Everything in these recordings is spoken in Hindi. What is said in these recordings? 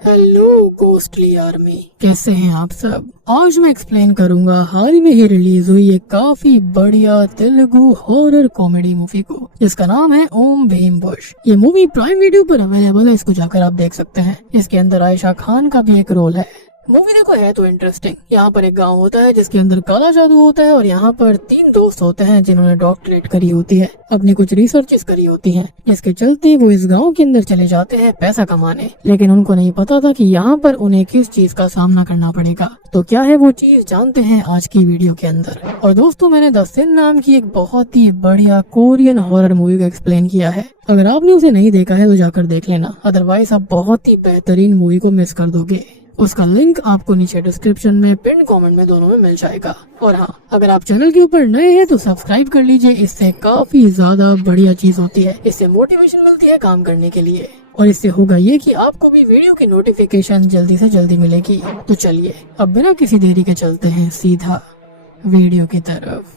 हेलो गोस्टली आर्मी, कैसे हैं आप सब। आज मैं एक्सप्लेन करूंगा हाल ही में ही रिलीज हुई एक काफी बढ़िया तेलुगु हॉरर कॉमेडी मूवी को, जिसका नाम है ओम भीम बुश। ये मूवी प्राइम वीडियो पर अवेलेबल है, इसको जाकर आप देख सकते हैं। इसके अंदर आयशा खान का भी एक रोल है। मूवी देखो है तो इंटरेस्टिंग। यहाँ पर एक गांव होता है जिसके अंदर काला जादू होता है और यहाँ पर 3 दोस्त होते हैं जिन्होंने डॉक्टरेट करी होती है, अपनी कुछ रिसर्चेस करी होती हैं, जिसके चलते वो इस गांव के अंदर चले जाते हैं पैसा कमाने। लेकिन उनको नहीं पता था कि यहाँ पर उन्हें किस चीज का सामना करना पड़ेगा। तो क्या है वो चीज, जानते हैं आज की वीडियो के अंदर। और दोस्तों, मैंने द सिन नाम की एक बहुत ही बढ़िया कोरियन हॉरर मूवी को एक्सप्लेन किया है। अगर आपने उसे नहीं देखा है तो जाकर देख लेना, अदरवाइज आप बहुत ही बेहतरीन मूवी को मिस कर दोगे। उसका लिंक आपको नीचे डिस्क्रिप्शन में, पिन कमेंट में, दोनों में मिल जाएगा। और हाँ, अगर आप चैनल के ऊपर नए हैं तो सब्सक्राइब कर लीजिए, इससे काफी ज्यादा बढ़िया चीज होती है। इससे मोटिवेशन मिलती है काम करने के लिए, और इससे होगा ये कि आपको भी वीडियो की नोटिफिकेशन जल्दी से जल्दी मिलेगी। तो चलिए अब बिना किसी देरी के चलते हैं सीधा वीडियो की तरफ।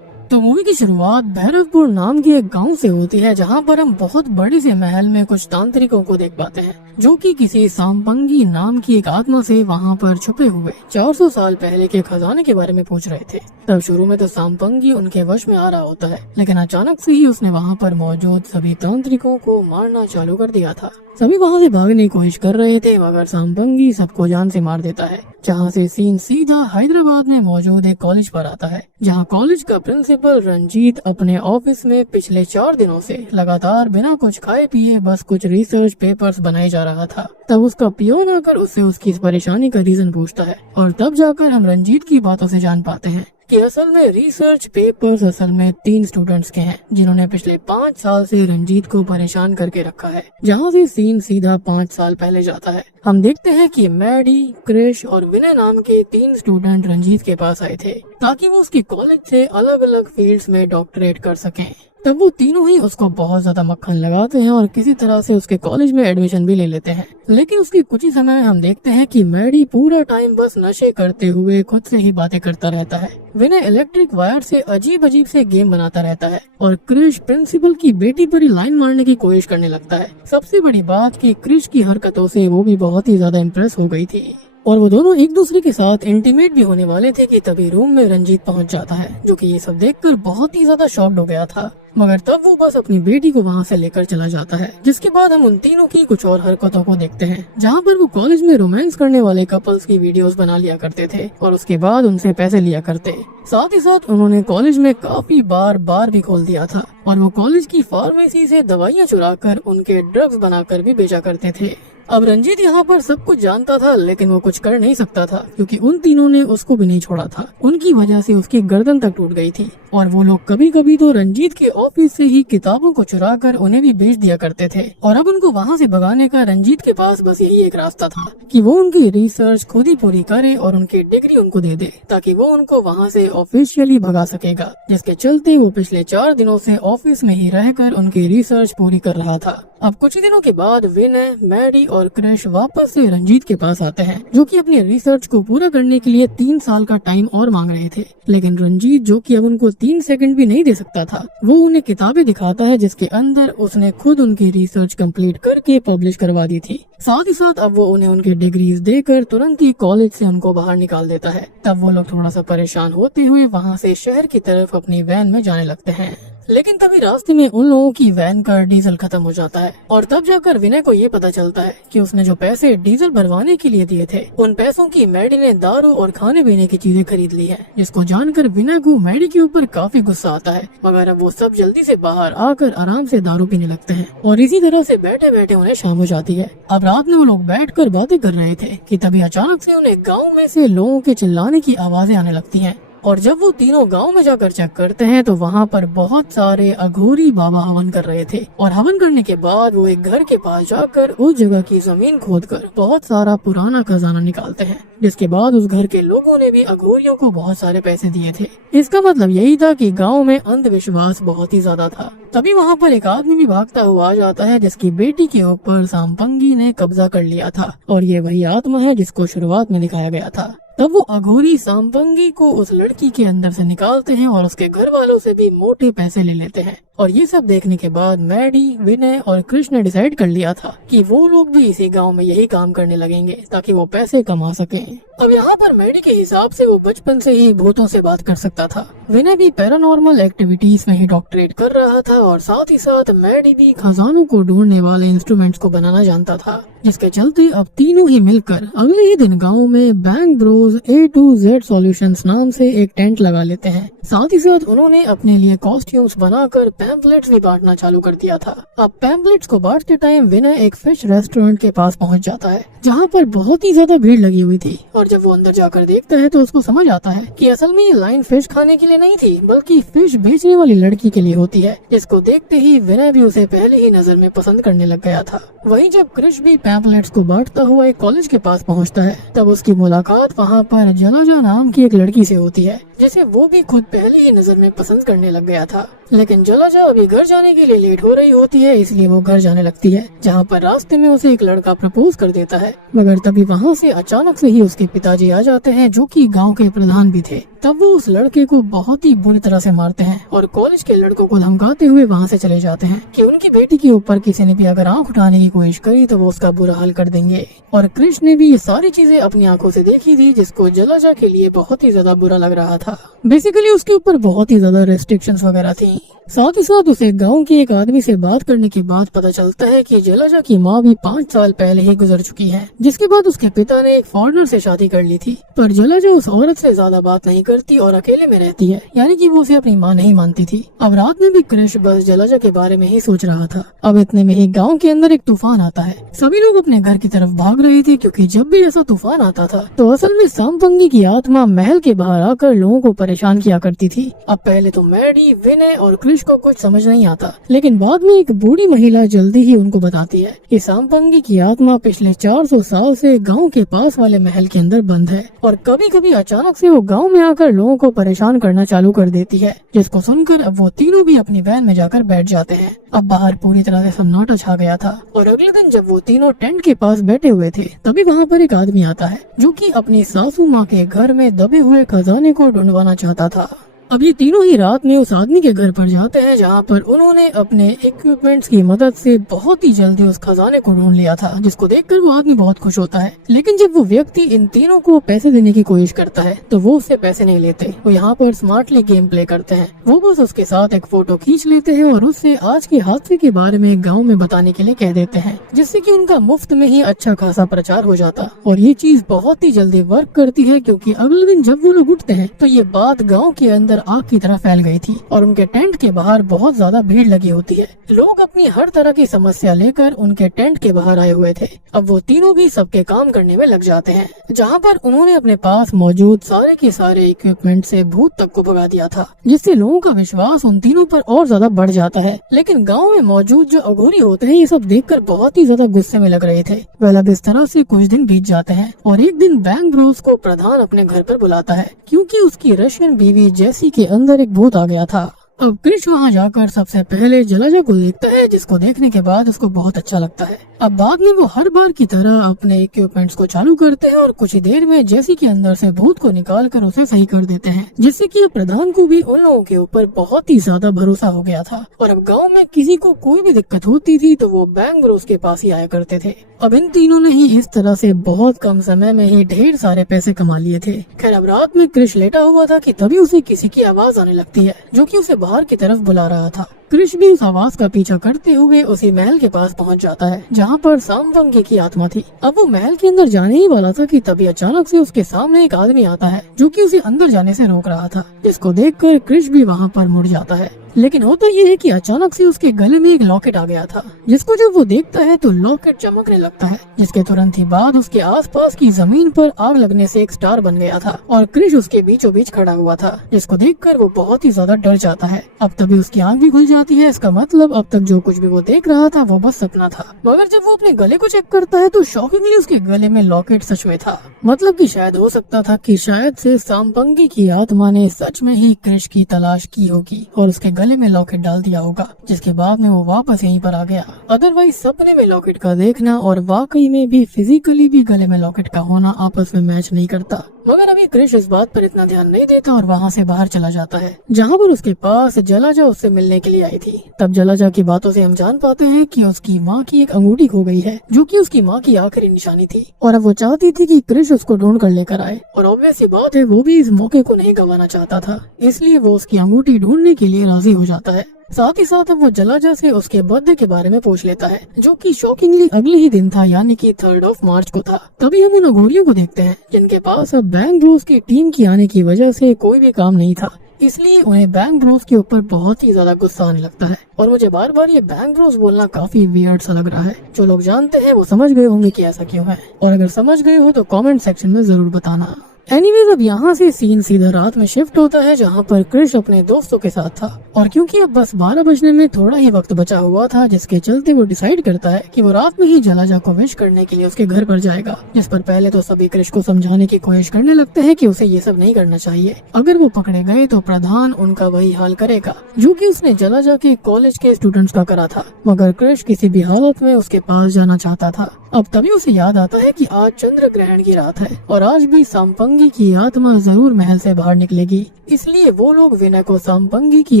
तो मूवी की शुरुआत भैरवपुर नाम के एक गांव से होती है, जहां पर हम बहुत बड़े से महल में कुछ तांत्रिकों को देख पाते हैं, जो कि किसी सांपंगी नाम की एक आत्मा से वहां पर छुपे हुए 400 साल पहले के खजाने के बारे में पूछ रहे थे। तब शुरू में तो सांपंगी उनके वश में आ रहा होता है, लेकिन अचानक से ही उसने वहां पर मौजूद सभी तांत्रिकों को मारना चालू कर दिया था। सभी वहां से भागने की कोशिश कर रहे थे, मगर सांपंगी सबको जान से मार देता है। जहां से सीन सीधा हैदराबाद में मौजूद एक कॉलेज पर आता है, जहां कॉलेज का प्रिंसिपल रंजीत अपने ऑफिस में पिछले 4 दिनों से लगातार बिना कुछ खाए पिए बस कुछ रिसर्च पेपर्स बनाए जा रहा था। तब उसका पियोन आकर उससे उसकी इस परेशानी का रीजन पूछता है, और तब जाकर हम रंजीत की बातों से जान पाते हैं कि असल में रिसर्च पेपर्स असल में 3 स्टूडेंट्स के हैं, जिन्होंने पिछले 5 साल से रंजीत को परेशान करके रखा है। जहां से सीन सीधा 5 साल पहले जाता है। हम देखते हैं कि मैडी, क्रिश और विनय नाम के 3 स्टूडेंट रंजीत के पास आए थे, ताकि वो उसकी कॉलेज से अलग अलग फील्ड्स में डॉक्टरेट कर सकें। तब वो तीनों ही उसको बहुत ज्यादा मक्खन लगाते हैं और किसी तरह से उसके कॉलेज में एडमिशन भी ले लेते हैं। लेकिन उसके कुछ ही समय हम देखते हैं कि मैडी पूरा टाइम बस नशे करते हुए खुद से ही बातें करता रहता है। विनय इलेक्ट्रिक वायर से अजीब अजीब से गेम बनाता रहता है, और क्रिश प्रिंसिपल की बेटी पर ही लाइन मारने की कोशिश करने लगता है। सबसे बड़ी बात कि क्रिश की हरकतों से वो भी बहुत ही ज्यादा इम्प्रेस हो गई थी, और वो दोनों एक दूसरे के साथ इंटीमेट भी होने वाले थे कि तभी रूम में रंजीत पहुंच जाता है, जो कि ये सब देखकर बहुत ही ज्यादा शॉक्ड हो गया था। मगर तब वो बस अपनी बेटी को वहां से लेकर चला जाता है। जिसके बाद हम उन तीनों की कुछ और हरकतों को देखते हैं, जहां पर वो कॉलेज में रोमांस करने वाले कपल्स की वीडियोस बना लिया करते थे और उसके बाद उनसे पैसे लिया करते। साथ ही साथ उन्होंने कॉलेज में काफी बार भी खोल दिया था, और वो कॉलेज की फार्मेसी से दवाइयाँ चुराकर उनके ड्रग्स बनाकर भी बेचा करते थे। अब रंजीत यहाँ पर सब कुछ जानता था, लेकिन वो कुछ कर नहीं सकता था, क्योंकि उन तीनों ने उसको भी नहीं छोड़ा था। उनकी वजह से उसकी गर्दन तक टूट गई थी, और वो लोग कभी कभी तो रंजीत के ऑफिस से ही किताबों को चुरा कर उन्हें भी बेच दिया करते थे। और अब उनको वहाँ से भगाने का रंजीत के पास बस यही एक रास्ता था कि वो उनकी रिसर्च खुद ही पूरी करे और उनकी डिग्री उनको दे दे, ताकि वो उनको वहाँ से ऑफिशियली भगा सकेगा। जिसके चलते वो पिछले 4 दिनों से ऑफिस में ही रहकर उनकी रिसर्च पूरी कर रहा था। अब कुछ ही दिनों के बाद विनय, मैडी और क्रिश वापस से रंजीत के पास आते हैं, जो कि अपनी रिसर्च को पूरा करने के लिए 3 साल का टाइम और मांग रहे थे। लेकिन रंजीत, जो कि अब उनको 3 सेकंड भी नहीं दे सकता था, वो उन्हें किताबें दिखाता है जिसके अंदर उसने खुद उनकी रिसर्च कंप्लीट करके पब्लिश करवा दी थी। साथ ही साथ अब वो उन्हें उनकी डिग्रीज देकर तुरंत ही कॉलेज से उनको बाहर निकाल देता है। तब वो लोग थोड़ा सा परेशान होते हुए वहाँ से शहर की तरफ अपनी वैन में जाने लगते हैं। लेकिन तभी रास्ते में उन लोगों की वैन का डीजल खत्म हो जाता है, और तब जाकर विनय को ये पता चलता है कि उसने जो पैसे डीजल भरवाने के लिए दिए थे, उन पैसों की मैडी ने दारू और खाने पीने की चीजें खरीद ली है। जिसको जानकर विनय को मैडी के ऊपर काफी गुस्सा आता है, मगर अब वो सब जल्दी से बाहर आकर आराम से दारू पीने लगते हैं, और इसी तरह से बैठे बैठे उन्हें शाम हो जाती है। अब रात में वो लोग बैठकर बातें कर रहे थे कि तभी अचानक से उन्हें गाँव में से लोगों के चिल्लाने की आवाजें आने लगती है। और जब वो तीनों गांव में जाकर चेक करते हैं तो वहाँ पर बहुत सारे अघोरी बाबा हवन कर रहे थे, और हवन करने के बाद वो एक घर के पास जाकर उस जगह की जमीन खोदकर बहुत सारा पुराना खजाना निकालते हैं। जिसके बाद उस घर के लोगों ने भी अघोरियों को बहुत सारे पैसे दिए थे। इसका मतलब यही था कि गाँव में अंधविश्वास बहुत ही ज्यादा था। तभी वहाँ पर एक आदमी भी भागता हुआ आ जाता है, जिसकी बेटी के ऊपर सांपंगी ने कब्जा कर लिया था, और ये वही आत्मा है जिसको शुरुआत में दिखाया गया था। तब वो अघोरी सांपंगी को उस लड़की के अंदर से निकालते हैं और उसके घर वालों से भी मोटे पैसे ले लेते हैं, और ये सब देखने के बाद मैडी, विनय और कृष्ण ने डिसाइड कर लिया था कि वो लोग भी इसी गांव में यही काम करने लगेंगे ताकि वो पैसे कमा सकें। अब यहाँ पर मैडी के हिसाब से वो बचपन से ही भूतों से बात कर सकता था। विनय भी पैरानॉर्मल एक्टिविटीज में ही डॉक्टरेट कर रहा था और साथ ही साथ मैडी भी खजानों को ढूंढने वाले इंस्ट्रूमेंट्स को बनाना जानता था, जिसके चलते अब तीनों ही मिलकर अगले ही दिन गांव में bank bros A to Z solutions नाम से एक टेंट लगा लेते हैं। साथ ही साथ उन्होंने अपने लिए कॉस्ट्यूम्स बनाकर पैम्पलेट्स भी बांटना चालू कर दिया था। अब पैम्पलेट्स को बांटते टाइम विनय एक फिश रेस्टोरेंट के पास पहुंच जाता है, जहां पर बहुत ही ज्यादा भीड़ लगी हुई थी। और जब वो अंदर जाकर देखता है तो उसको समझ आता है कि असल में ये लाइन फिश खाने के लिए नहीं थी, बल्कि फिश बेचने वाली लड़की के लिए होती है, जिसको देखते ही विनय भी उसे पहले ही नजर में पसंद करने लग गया था। वहीं जब कृष भी पैम्पलेट्स को बांटता हुआ एक कॉलेज के पास पहुंचता है, तब उसकी मुलाकात वहां पर जलाजा नाम की एक लड़की से होती है, जिसे वो भी खुद पहले ही नजर में पसंद करने लग गया था। लेकिन जलाजा अभी घर जाने के लिए लेट हो रही होती है, इसलिए वो घर जाने लगती है, जहाँ पर रास्ते में उसे एक लड़का प्रपोज कर देता है। मगर तभी वहाँ से अचानक से ही उसके पिताजी आ जाते हैं, जो कि गांव के प्रधान भी थे। तब वो उस लड़के को बहुत ही बुरी तरह से मारते हैं और कॉलेज के लड़कों को धमकाते हुए वहाँ से चले जाते हैं कि उनकी बेटी के ऊपर किसी ने भी अगर आंख उठाने की कोशिश करी तो वो उसका बुरा हाल कर देंगे। और कृष्ण ने भी ये सारी चीजें अपनी आंखों से देखी थी, जिसको जलाजा के लिए बहुत ही ज्यादा बुरा लग रहा था। बेसिकली उसके ऊपर बहुत ही ज्यादा रेस्ट्रिक्शंस वगैरह थी। साथ ही साथ उसे गांव के एक आदमी से बात करने के बाद पता चलता है कि जलाजा की माँ भी 5 साल पहले ही गुजर चुकी है, जिसके बाद उसके पिता ने एक फॉरेनर से शादी कर ली थी। पर जलाजा उस औरत से ज्यादा बात नहीं करती और अकेले में रहती है, यानी कि वो उसे अपनी माँ नहीं मानती थी। अब रात में भी कृष बस जलाजा के बारे में ही सोच रहा था। अब इतने में ही गाँव के अंदर एक तूफान आता है। सभी लोग अपने घर की तरफ भाग रहे थे, क्योंकि जब भी ऐसा तूफान आता था तो असल में सांपंगी की आत्मा महल के बाहर आकर लोगों को परेशान किया करती थी। अब पहले तो मैडी, विनय और कृष को कुछ समझ नहीं आता, लेकिन बाद में एक बूढ़ी महिला जल्दी ही उनको बताती है कि सांपंगी की आत्मा पिछले 400 साल से गांव के पास वाले महल के अंदर बंद है और कभी कभी अचानक से वो गांव में आकर लोगों को परेशान करना चालू कर देती है। जिसको सुनकर अब वो तीनों भी अपनी वैन में जाकर बैठ जाते हैं। अब बाहर पूरी तरह से सन्नाटा छा गया था और अगले दिन जब वो तीनों टेंट के पास बैठे हुए थे, तभी वहाँ पर एक आदमी आता है, जो कि अपनी सासू माँ के घर में दबे हुए खजाने को ढूंढवाना चाहता था। अब ये तीनों ही रात में उस आदमी के घर पर जाते हैं, जहाँ पर उन्होंने अपने इक्विपमेंट्स की मदद से बहुत ही जल्दी उस खजाने को ढूंढ लिया था, जिसको देखकर वो आदमी बहुत खुश होता है। लेकिन जब वो व्यक्ति इन तीनों को पैसे देने की कोशिश करता है तो वो उससे पैसे नहीं लेते। वो यहाँ पर स्मार्टली गेम प्ले करते हैं। वो बस उसके साथ एक फोटो खींच लेते हैं और उससे आज के हादसे के बारे में गाँव में बताने के लिए कह देते हैं, जिससे कि उनका मुफ्त में ही अच्छा खासा प्रचार हो जाता। और ये चीज बहुत ही जल्दी वर्क करती है, क्योंकि अगले दिन जब वो लोग उठते हैं तो ये बात गाँव के अंदर आग की तरह फैल गई थी और उनके टेंट के बाहर बहुत ज्यादा भीड़ लगी होती है। लोग अपनी हर तरह की समस्या लेकर उनके टेंट के बाहर आए हुए थे। अब वो तीनों भी सबके काम करने में लग जाते हैं, जहाँ पर उन्होंने अपने पास मौजूद सारे के सारे इक्विपमेंट से भूत तक को भगा दिया था, जिससे लोगों का विश्वास उन तीनों पर और ज्यादा बढ़ जाता है। लेकिन गाँव में मौजूद जो अघोरी होते हैं, ये सब देखकर बहुत ही ज्यादा गुस्से में लग रहे थे। वह अब इस तरह से कुछ दिन बीत जाते हैं और एक दिन बैंक ब्रोस को प्रधान अपने घर पर बुलाता है, क्योंकि उसकी रशियन बीवी जेसी के अंदर एक भूत आ गया था। अब कृष वहाँ जाकर सबसे पहले जलाजा को देखता है, जिसको देखने के बाद उसको बहुत अच्छा लगता है। अब बाद में वो हर बार की तरह अपने इक्विपमेंट्स को चालू करते हैं और कुछ ही देर में जेसी के अंदर से भूत को निकाल कर उसे सही कर देते हैं, जिससे कि प्रधान को भी उन लोगों के ऊपर बहुत ही ज्यादा भरोसा हो गया था। और अब गांव में किसी को कोई भी दिक्कत होती थी तो वो बैंक ब्रोस के पास ही आया करते थे। अब इन तीनों ने ही इस तरह से बहुत कम समय में ही ढेर सारे पैसे कमा लिए थे। खैर अब रात में कृष लेटा हुआ था कि तभी उसे किसी की आवाज आने लगती है, जो कि उसे बाहर की तरफ बुला रहा था। कृष भी उस आवाज का पीछा करते हुए उसी महल के पास पहुंच जाता है, जहां पर सांपंगी की आत्मा थी। अब वो महल के अंदर जाने ही वाला था कि तभी अचानक से उसके सामने एक आदमी आता है, जो कि उसे अंदर जाने से रोक रहा था, जिसको देखकर कृष भी वहां पर मुड़ जाता है। लेकिन होता ये है कि अचानक से उसके गले में एक लॉकेट आ गया था, जिसको जब वो देखता है तो लॉकेट चमकने लगता है, जिसके तुरंत ही बाद उसके आसपास की जमीन पर आग लगने से एक स्टार बन गया था और कृष उसके बीचों बीच खड़ा हुआ था, जिसको देखकर वो बहुत ही ज्यादा डर जाता है। अब तभी उसकी आंख भी खुल जाती है। इसका मतलब अब तक जो कुछ भी वो देख रहा था वो बस सपना था। मगर जब वो अपने गले को चेक करता है तो शॉकिंगली उसके गले में लॉकेट सच में था। मतलब कि शायद हो सकता था कि शायद से सांपंगी की आत्मा ने सच में ही क्रिश की तलाश की होगी और उसके गले में लॉकेट डाल दिया होगा, जिसके बाद में वो वापस यहीं पर आ गया। अदरवाइज सपने में लॉकेट का देखना और वाकई में भी फिजिकली भी गले में लॉकेट का होना आपस में मैच नहीं करता। मगर अभी क्रिश इस बात पर इतना ध्यान नहीं देता और वहाँ से बाहर चला जाता है, जहाँ पर उसके पास जलाजा उससे मिलने के लिए आई थी। तब जलाजा की बातों से हम जान पाते हैं कि उसकी माँ की एक अंगूठी खो गई है, जो कि उसकी माँ की आखिरी निशानी थी और अब वो चाहती थी कि क्रिश उसको ढूंढ कर लेकर आए। और ऑब्वियस बात है वो भी इस मौके को नहीं गंवाना चाहता था, इसलिए वो उसकी अंगूठी ढूंढने के लिए राजी हो जाता है। साथ ही साथ अब वो जलाजा से उसके बर्थडे के बारे में पूछ लेता है, जो कि शॉकिंगली अगले ही दिन था, यानी कि 3 मार्च को था। तभी हम उन अघोरियों को देखते हैं जिनके पास अब बैंक ब्रोस की टीम की आने की वजह से कोई भी काम नहीं था, इसलिए उन्हें बैंक ब्रोस के ऊपर बहुत ही ज्यादा गुस्सा आने लगता है। और मुझे बार बार ये बैंक ब्रोस बोलना काफी वियर्ड सा लग रहा है। जो लोग जानते हैं वो समझ गए होंगे कि ऐसा क्यों है, और अगर समझ गए हो तो कमेंट सेक्शन में जरूर बताना। एनीवेज अब यहाँ से सीन सीधा रात में शिफ्ट होता है, जहाँ पर क्रिश अपने दोस्तों के साथ था। और क्योंकि अब बस 12 बजने में थोड़ा ही वक्त बचा हुआ था, जिसके चलते वो डिसाइड करता है कि वो रात में ही जलाजा को विश करने के लिए उसके घर पर जाएगा। जिस पर पहले तो सभी क्रिश को समझाने की कोशिश करने लगते हैं कि उसे ये सब नहीं करना चाहिए, अगर वो पकड़े गए तो प्रधान उनका वही हाल करेगा जो कि उसने जलाजा के कॉलेज के स्टूडेंट्स का करा था। मगर क्रिश किसी भी हालत में उसके पास जाना चाहता था। अब तभी उसे याद आता है कि आज चंद्र ग्रहण की रात है और आज भी सांपंगी की आत्मा जरूर महल से बाहर निकलेगी, इसलिए वो लोग विनय को सांपंगी की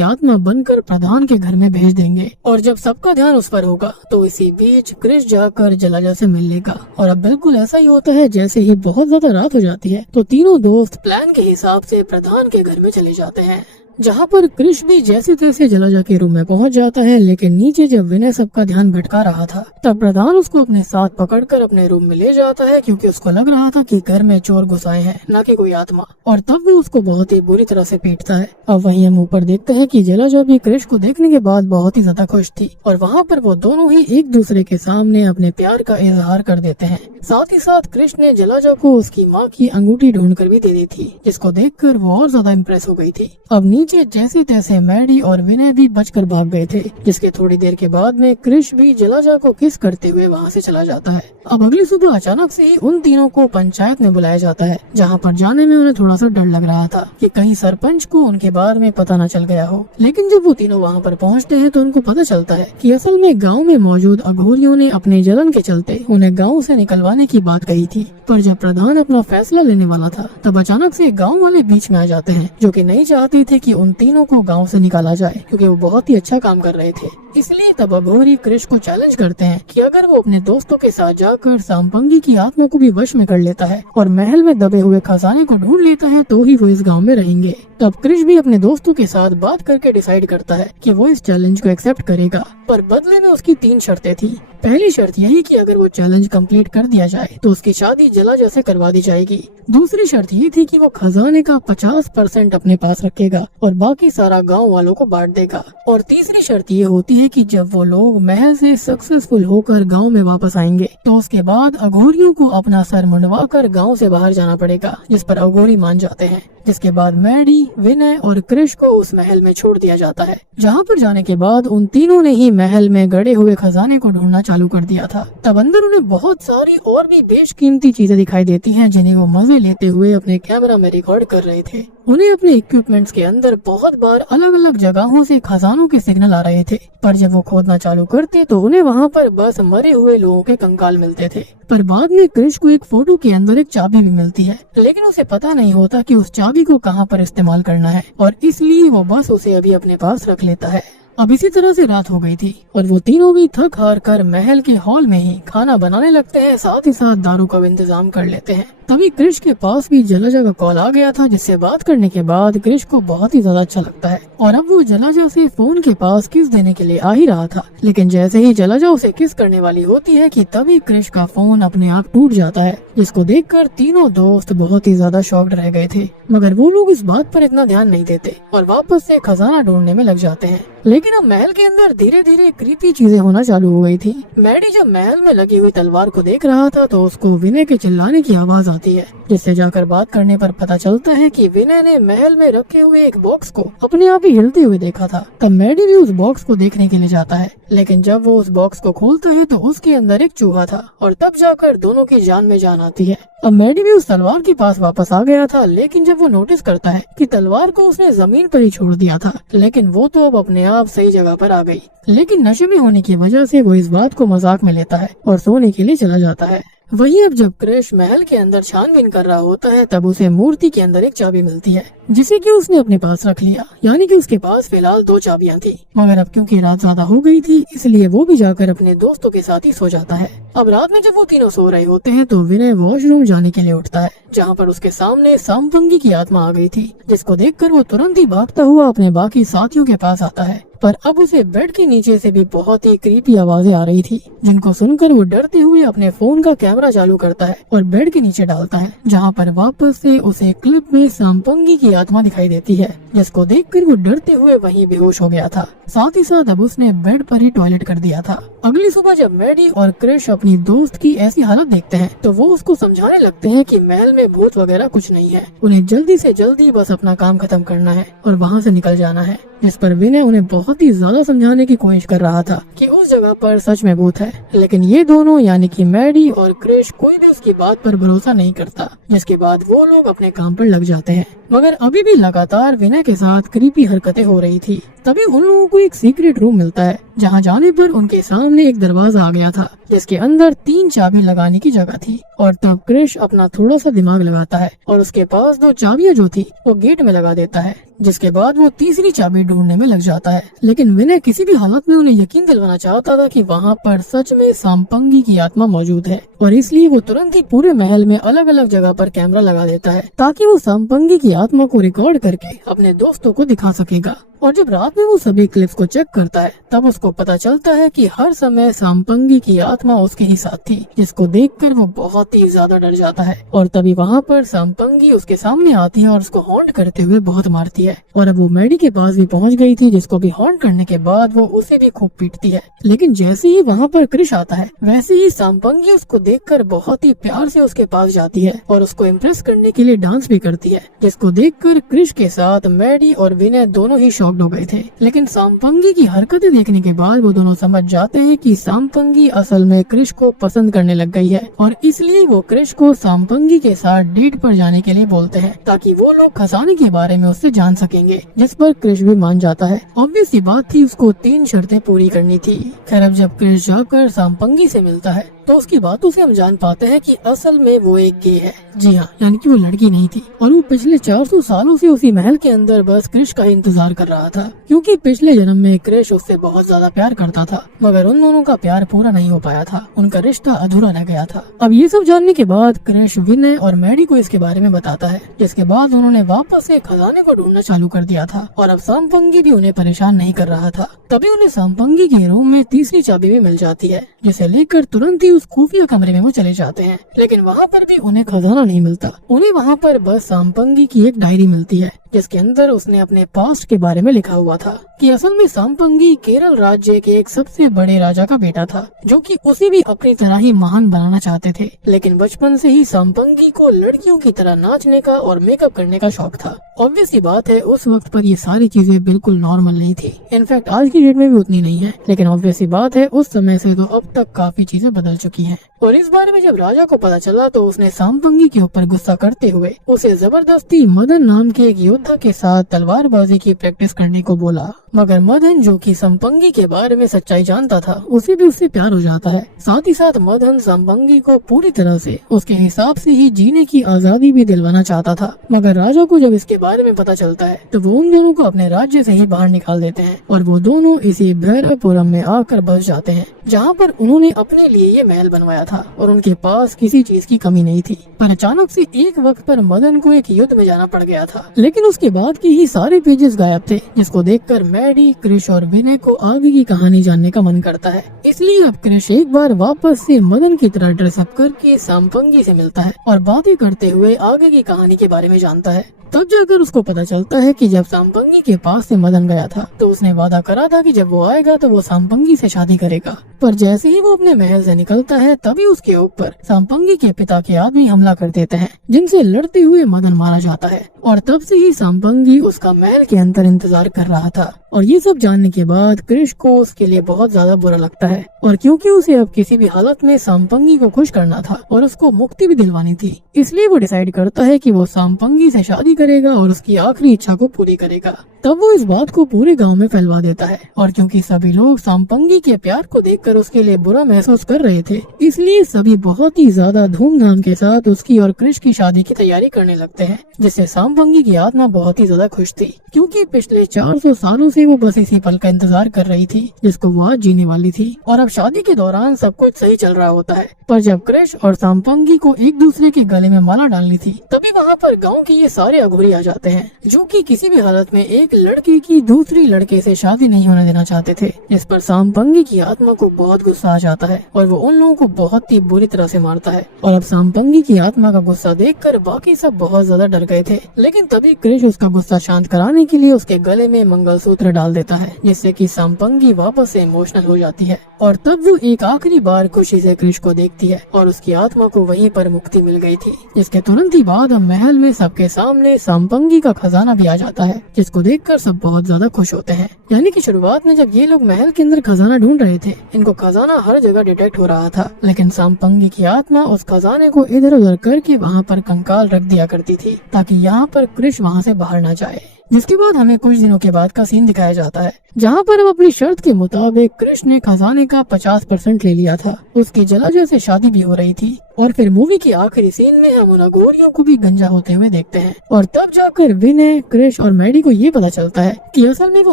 आत्मा बनकर प्रधान के घर में भेज देंगे। और जब सबका ध्यान उस पर होगा तो इसी बीच क्रिश जाकर जलाजा से मिल लेगा। और अब बिल्कुल ऐसा ही होता है। जैसे ही बहुत ज्यादा रात हो जाती है तो तीनों दोस्त प्लान के हिसाब से प्रधान के घर में चले जाते हैं, जहाँ पर क्रिश भी जैसे तैसे जलाजा के रूम में पहुँच जाता है। लेकिन नीचे जब विनय सबका ध्यान भटका रहा था तब प्रधान उसको अपने साथ पकड़कर अपने रूम में ले जाता है, क्योंकि उसको लग रहा था कि घर में चोर घुस आए हैं, न कि कोई आत्मा। और तब वो उसको बहुत ही बुरी तरह से पीटता है। अब वहीं हम ऊपर देखते हैं कि जलाजा भी क्रिश को देखने के बाद बहुत ही ज्यादा खुश थी और वहाँ पर वो दोनों ही एक दूसरे के सामने अपने प्यार का इजहार कर देते हैं। साथ ही साथ क्रिश ने जलाजा को उसकी माँ की अंगूठी ढूंढ कर भी दे दी थी, जिसको देखकर वो और ज्यादा इम्प्रेस हो गई थी। अब नीचे जैसे तैसे मैडी और विनय भी बचकर भाग गए थे, जिसके थोड़ी देर के बाद में क्रिश भी जलाजा को किस करते हुए वहाँ से चला जाता है। अब अगली सुबह अचानक से ही उन तीनों को पंचायत में बुलाया जाता है, जहाँ पर जाने में उन्हें थोड़ा सा डर लग रहा था कि कहीं सरपंच को उनके बारे में पता न चल गया हो। लेकिन जब वो तीनों वहाँ पर पहुँचते हैं तो उनको पता चलता है कि असल में गाँव में मौजूद अघोरियों ने अपने जलन के चलते उन्हें गाँव से निकलवाने की बात कही थी। पर जब प्रधान अपना फैसला लेने वाला था तब अचानक से गाँव वाले बीच में आ जाते हैं, जो कि नहीं चाहते थे कि उन तीनों को गांव से निकाला जाए, क्योंकि वो बहुत ही अच्छा काम कर रहे थे। इसलिए तब अघोरी क्रिश को चैलेंज करते हैं कि अगर वो अपने दोस्तों के साथ जाकर सांपंगी की आत्मा को भी वश में कर लेता है और महल में दबे हुए खजाने को ढूंढ लेता है तो ही वो इस गांव में रहेंगे। तब क्रिश भी अपने दोस्तों के साथ बात करके डिसाइड करता है कि वो इस चैलेंज को एक्सेप्ट करेगा, पर बदले में उसकी 3 शर्तें थी। पहली शर्त यही कि अगर वो चैलेंज कंप्लीट कर दिया जाए तो उसकी शादी जलाजा से करवा दी जाएगी। दूसरी शर्त ये थी कि वो खजाने का 50% अपने पास रखेगा और बाकी सारा गांव वालों को बांट देगा। और तीसरी शर्त ये होती है कि जब वो लोग महल से सक्सेसफुल होकर गांव में वापस आएंगे तो उसके बाद अघोरियों को अपना सर मुंडवा कर गाँव से बाहर जाना पड़ेगा, जिस पर अघोरी मान जाते हैं। जिसके बाद मैडी, विनय और क्रिश को उस महल में छोड़ दिया जाता है, जहाँ पर जाने के बाद उन तीनों ने ही महल में गड़े हुए खजाने को ढूंढना चालू कर दिया था। तब अंदर उन्हें बहुत सारी और भी बेशकीमती चीजें दिखाई देती हैं, जिन्हें वो मजे लेते हुए अपने कैमरा में रिकॉर्ड कर रहे थे। उन्हें अपने इक्विपमेंट्स के अंदर बहुत बार अलग अलग जगहों से खजानों के सिग्नल आ रहे थे, पर जब वो खोदना चालू करते तो उन्हें वहाँ पर बस मरे हुए लोगों के कंकाल मिलते थे। पर बाद में क्रिश को एक फोटो के अंदर एक चाबी भी मिलती है, लेकिन उसे पता नहीं होता कि उस चाबी को कहाँ पर इस्तेमाल करना है, और इसलिए वो बस उसे अभी अपने पास रख लेता है। अब इसी तरह से रात हो गई थी और वो तीनों भी थक हार कर महल के हॉल में ही खाना बनाने लगते हैं, साथ ही साथ दारू का भी इंतजाम कर लेते हैं। तभी क्रिश के पास भी जलाजा का कॉल आ गया था, जिससे बात करने के बाद क्रिश को बहुत ही ज्यादा अच्छा लगता है और अब वो जलाजा से फोन के पास किस देने के लिए आ ही रहा था। लेकिन जैसे ही जलाजा उसे किस करने वाली होती है कि तभी क्रिश का फोन अपने आप टूट जाता है, जिसको देखकर तीनों दोस्त बहुत ही ज्यादा शॉक्ड रह गए थे। मगर वो लोग इस बात पर इतना ध्यान नहीं देते और वापस से खजाना ढूंढने में लग जाते हैं। लेकिन अब महल के अंदर धीरे धीरे क्रीपी चीजें होना चालू हो गई थी। मैडी जब महल में लगी हुई तलवार को देख रहा था तो उसको विनय के चिल्लाने की आवाज आती है, जिससे जाकर बात करने पर पता चलता है कि विनय ने महल में रखे हुए एक बॉक्स को अपने आप ही हिलते हुए देखा था। तब मैडी भी उस बॉक्स को देखने के लिए जाता है, लेकिन जब वो उस बॉक्स को खोलता है तो उसके अंदर एक चूहा था और तब जाकर दोनों की जान में जान आती है। अब मैडी भी उस तलवार के पास वापस आ गया था, लेकिन जब वो नोटिस करता है कि तलवार को उसने जमीन पर ही छोड़ दिया था, लेकिन वो तो अब अपने आप सही जगह पर आ गई। लेकिन नशे में होने की वजह से वो इस बात को मजाक में लेता है और सोने के लिए चला जाता है। वहीं अब जब क्रिश महल के अंदर छानबीन कर रहा होता है तब उसे मूर्ति के अंदर एक चाबी मिलती है, जिसे कि उसने अपने पास रख लिया। यानी कि उसके पास फिलहाल 2 चाबियां थी, मगर अब क्योंकि रात ज्यादा हो गई थी इसलिए वो भी जाकर अपने दोस्तों के साथ ही सो जाता है। अब रात में जब वो तीनों सो रहे होते हैं तो विनय वॉशरूम जाने के लिए उठता है, जहाँ पर उसके सामने सांपंगी की आत्मा आ गई थी, जिसको देखकर वो तुरंत ही भागता हुआ अपने बाकी साथियों के पास आता है। पर अब उसे बेड के नीचे से भी बहुत ही क्रीपी आवाजें आ रही थी, जिनको सुनकर वो डरते हुए अपने फोन का कैमरा चालू करता है और बेड के नीचे डालता है, जहाँ पर वापस से उसे क्लिप में सांपंगी की आत्मा दिखाई देती है, जिसको देखकर वो डरते हुए वहीं बेहोश हो गया था। साथ ही साथ अब उसने बेड पर ही टॉयलेट कर दिया था। अगली सुबह जब मैडी और क्रिश अपनी दोस्त की ऐसी हालत देखते हैं तो वो उसको समझाने लगते हैं कि महल में भूत वगैरह कुछ नहीं है, उन्हें जल्दी से जल्दी बस अपना काम खत्म करना है और वहाँ से निकल जाना है। जिस पर विनय उन्हें बहुत ही ज्यादा समझाने की कोशिश कर रहा था कि उस जगह पर सच में भूत है, लेकिन ये दोनों यानी कि मैडी और क्रिश कोई भी उसकी बात पर भरोसा नहीं करता, जिसके बाद वो लोग अपने काम पर लग जाते हैं। मगर अभी भी लगातार विनय के साथ क्रीपी हरकतें हो रही थी। तभी उन लोगों को एक सीक्रेट रूम मिलता है, जहाँ जाने पर उनके सामने एक दरवाजा आ गया था, जिसके अंदर 3 चाबी लगाने की जगह थी। और तब क्रिश अपना थोड़ा सा दिमाग लगाता है और उसके पास 2 चाबियां जो थी वो गेट में लगा देता है, जिसके बाद वो तीसरी चाबी ढूंढने में लग जाता है। लेकिन विनय किसी भी हालत में उन्हें यकीन दिलवाना चाहता था कि वहाँ पर सच में सांपंगी की आत्मा मौजूद है, और इसलिए वो तुरंत ही पूरे महल में अलग अलग जगह पर कैमरा लगा देता है, ताकि वो सांपंगी की आत्मा को रिकॉर्ड करके अपने दोस्तों को दिखा सकेगा। और जब रात में वो सभी क्लिप्स को चेक करता है तब उसको पता चलता है कि हर समय सांपंगी की आत्मा उसके ही साथ थी, जिसको देखकर वो बहुत ही ज्यादा डर जाता है। और तभी वहाँ पर सांपंगी उसके सामने आती है और उसको हॉन्ट करते हुए बहुत मारती है। और अब वो मैडी के पास भी पहुँच गई थी, जिसको भी हॉन्ट करने के बाद वो उसे भी खूब पीटती है। लेकिन जैसे ही वहाँ पर क्रिश आता है वैसे ही सांपंगी उसको देखकर बहुत ही प्यार से उसके पास जाती है और उसको इम्प्रेस करने के लिए डांस भी करती है, जिसको देखकर क्रिश के साथ मैडी और विनय दोनों ही शॉक्ड हो गए थे। लेकिन सांपंगी की हरकतें देखने के बाद वो दोनों समझ जाते हैं कि सांपंगी असल में क्रिश को पसंद करने लग गई है, और इसलिए वो क्रिश को सांपंगी के साथ डेट पर जाने के लिए बोलते हैं, ताकि वो लोग खजाने के बारे में उससे जान सकेंगे, जिस पर क्रिश भी मान जाता है। ऑब्वियस सी बात थी, उसको 3 शर्तें पूरी करनी थी। खैर अब जब क्रिश जाकर सांपंगी से मिलता है तो उसकी बातों से हम जान पाते हैं कि असल में वो एक गे है। जी हाँ, यानी कि वो लड़की नहीं थी, और वो पिछले 400 सालों से उसी महल के अंदर बस क्रिश का इंतजार कर रहा था, क्योंकि पिछले जन्म में क्रिश उससे बहुत ज्यादा प्यार करता था, मगर उन दोनों का प्यार पूरा नहीं हो पाया था, उनका रिश्ता अधूरा रह गया था। अब ये सब जानने के बाद क्रिश विनय और मैडी को इसके बारे में बताता है, जिसके बाद उन्होंने वापस से खजाने को ढूंढना चालू कर दिया था, और अब सांपंगी भी उन्हें परेशान नहीं कर रहा था। तभी उन्हें सांपंगी के रूम में तीसरी चाबी भी मिल जाती है, जिसे लेकर तुरंत ही उस खुफिया कमरे में वो चले जाते हैं। लेकिन वहाँ पर भी उन्हें खजाना नहीं मिलता, उन्हें वहाँ पर बस सांपंगी की एक डायरी मिलती है, जिसके अंदर उसने अपने पास्ट के बारे में लिखा हुआ था कि असल में सांपंगी केरल राज्य के एक सबसे बड़े राजा का बेटा था, जो कि उसे भी अपनी तरह ही महान बनाना चाहते थे। लेकिन बचपन से ही सांपंगी को लड़कियों की तरह नाचने का और मेकअप करने का शौक था। ऑब्वियस सी बात है, उस वक्त पर ये सारी चीजें बिल्कुल नॉर्मल नहीं थी, इनफैक्ट आज की डेट में भी उतनी नहीं है। लेकिन ऑब्वियस सी बात है, उस समय से तो अब तक काफी चीजें बदल चुकी हैं। और इस बारे में जब राजा को पता चला तो उसने सांपंगी के ऊपर गुस्सा करते हुए उसे जबरदस्ती मदन नाम के एक योद्धा के साथ तलवारबाजी की प्रैक्टिस करने को बोला। मगर मदन, जो कि सांपंगी के बारे में सच्चाई जानता था, उसे भी उससे प्यार हो जाता है। साथ ही साथ मदन सांपंगी को पूरी तरह से उसके हिसाब से ही जीने की आजादी भी दिलवाना चाहता था। मगर राजा को जब इसके बारे में पता चलता है तो वो उन दोनों को अपने राज्य से ही बाहर निकाल देते हैं, और वो दोनों इसी भैरवपुरम में आकर बस जाते हैं, जहाँ पर उन्होंने अपने लिए ये महल बनवाया था, और उनके पास किसी चीज की कमी नहीं थी। पर अचानक से एक वक्त पर मदन को एक युद्ध में जाना पड़ गया था, लेकिन उसके बाद के ही सारे पेजेस गायब थे, जिसको देखकर मैडी, क्रिश और विनय को आगे की कहानी जानने का मन करता है। इसलिए अब क्रिश एक बार वापस से मदन की तरह ड्रेसअप करके सांपंगी से मिलता है और बातें करते हुए आगे की कहानी के बारे में जानता है। तब जाकर उसको पता चलता है कि जब सांपंगी के पास से मदन गया था तो उसने वादा करा था कि जब वो आएगा तो वो सांपंगी से शादी करेगा। पर जैसे ही वो अपने महल से निकलता है तभी उसके ऊपर सांपंगी के पिता के आदमी हमला कर देते हैं, जिनसे लड़ते हुए मदन मारा जाता है। और तब से ही सांपंगी उसका महल के अंदर इंतजार कर रहा था। और ये सब जानने के बाद क्रिश को उसके लिए बहुत ज्यादा बुरा लगता है, और क्योंकि उसे अब किसी भी हालत में सांपंगी को खुश करना था और उसको मुक्ति भी दिलवानी थी, इसलिए वो डिसाइड करता है कि वो सांपंगी से शादी करेगा और उसकी आखिरी इच्छा को पूरी करेगा। तब वो इस बात को पूरे गांव में फैलवा देता है, और क्योंकि सभी लोग सांपंगी के प्यार को देखकर उसके लिए बुरा महसूस कर रहे थे, इसलिए सभी बहुत ही ज्यादा धूमधाम के साथ उसकी और क्रिश की शादी की तैयारी करने लगते हैं, जिससे सांपंगी की आत्मा बहुत ही ज्यादा खुश थी, क्योंकि पिछले 400 सालों से वो बस इसी पल का इंतजार कर रही थी जिसको वो आज जीने वाली थी। और अब शादी के दौरान सब कुछ सही चल रहा होता है, पर जब क्रिश और सांपंगी को एक दूसरे के गले में माला डालनी थी तभी वहाँ पर गाँव के ये सारे अघोरी आ जाते हैं, जो कि किसी भी हालत में एक लड़की की दूसरी लड़के से शादी नहीं होने देना चाहते थे। जिस पर सांपंगी की आत्मा को बहुत गुस्सा आ जाता है और वो उन लोगों को बहुत ही बुरी तरह से मारता है। और अब सांपंगी की आत्मा का गुस्सा देखकर बाकी सब बहुत ज्यादा डर गए थे, लेकिन तभी क्रिश उसका गुस्सा शांत कराने के लिए उसके गले में मंगलसूत्र डाल देता है, जिससे कि सांपंगी वापस से इमोशनल हो जाती है। और तब वो एक आखिरी बार खुशी से क्रिश को देखती है और उसकी आत्मा को वहीं पर मुक्ति मिल गई थी। इसके तुरंत ही बाद अब महल में सबके सामने सांपंगी का खजाना भी आ जाता है, जिसको देखकर सब बहुत ज्यादा खुश होते हैं। यानी कि शुरुआत में जब ये लोग महल के अंदर खजाना ढूंढ रहे थे, इनको खजाना हर जगह डिटेक्ट हो रहा था, लेकिन सांपंगी की आत्मा उस खजाने को इधर उधर करके वहाँ पर कंकाल रख दिया करती थी, ताकि यहाँ पर क्रिश वहाँ से बाहर न जाए। जिसके बाद हमें कुछ दिनों के बाद का सीन दिखाया जाता है, जहाँ पर अब अपनी शर्त के मुताबिक क्रिश ने खजाने का 50% ले लिया था। उसकी जलाजा से शादी भी हो रही थी। और फिर मूवी के आखिरी सीन में हम उन अघोरियों को भी गंजा होते हुए देखते हैं। और तब जाकर विनय, क्रिश और मैडी को ये पता चलता है कि असल में वो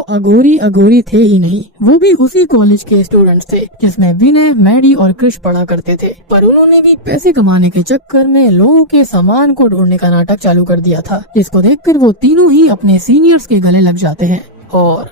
अघोरी थे ही नहीं, वो भी उसी कॉलेज के स्टूडेंट्स थे जिसमें विनय, मैडी और क्रिश पढ़ा करते थे। पर उन्होंने भी पैसे कमाने के चक्कर में लोगों के सामान को ढूंढने का नाटक चालू कर दिया था, जिसको देखकर वो तीनों ही अपने सीनियर्स के गले लग जाते हैं। और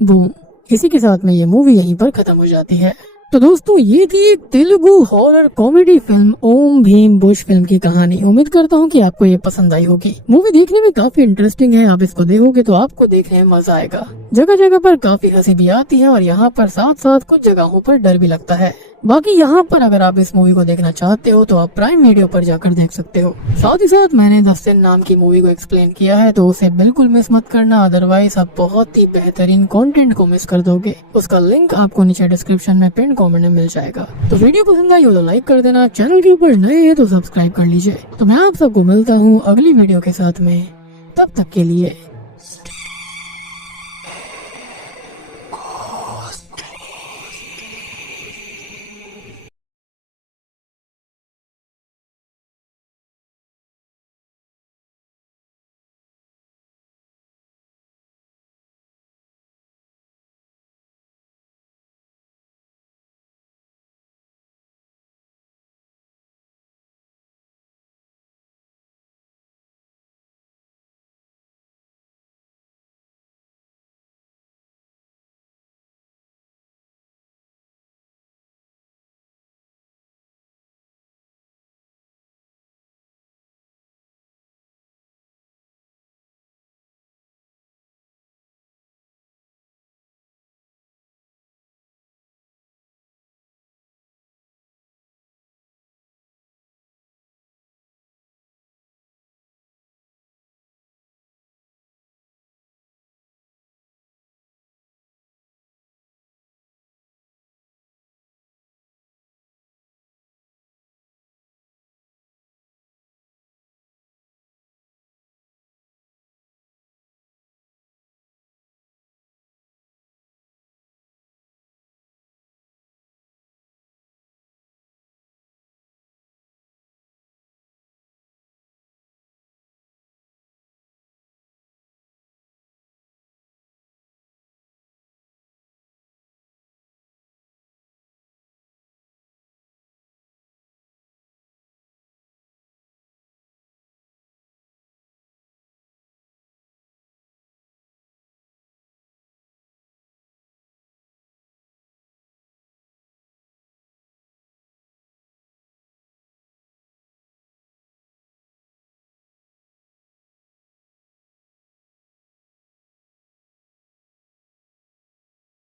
बूम, इसी के साथ में ये मूवी यहीं पर खत्म हो जाती है। तो दोस्तों, ये थी एक तेलुगु हॉरर कॉमेडी फिल्म ओम भीम बुश फिल्म की कहानी। उम्मीद करता हूँ कि आपको ये पसंद आई होगी। मूवी देखने में काफी इंटरेस्टिंग है। आप इसको देखोगे तो आपको देखने में मजा आएगा। जगह जगह पर काफी हंसी भी आती है और यहाँ पर साथ साथ कुछ जगहों पर डर भी लगता है। बाकी यहाँ पर अगर आप इस मूवी को देखना चाहते हो तो आप प्राइम वीडियो पर जाकर देख सकते हो। साथ ही साथ मैंने द सिन नाम की मूवी को एक्सप्लेन किया है, तो उसे बिल्कुल मिस मत करना, अदरवाइज आप बहुत ही बेहतरीन कंटेंट को मिस कर दोगे। उसका लिंक आपको नीचे डिस्क्रिप्शन में पिन कमेंट में मिल जाएगा। तो वीडियो पसंद आई हो तो लाइक कर देना, चैनल के ऊपर नए हैं तो सब्सक्राइब कर लीजिए। तो मैं आप सबको मिलता हूँ अगली वीडियो के साथ में, तब तक के लिए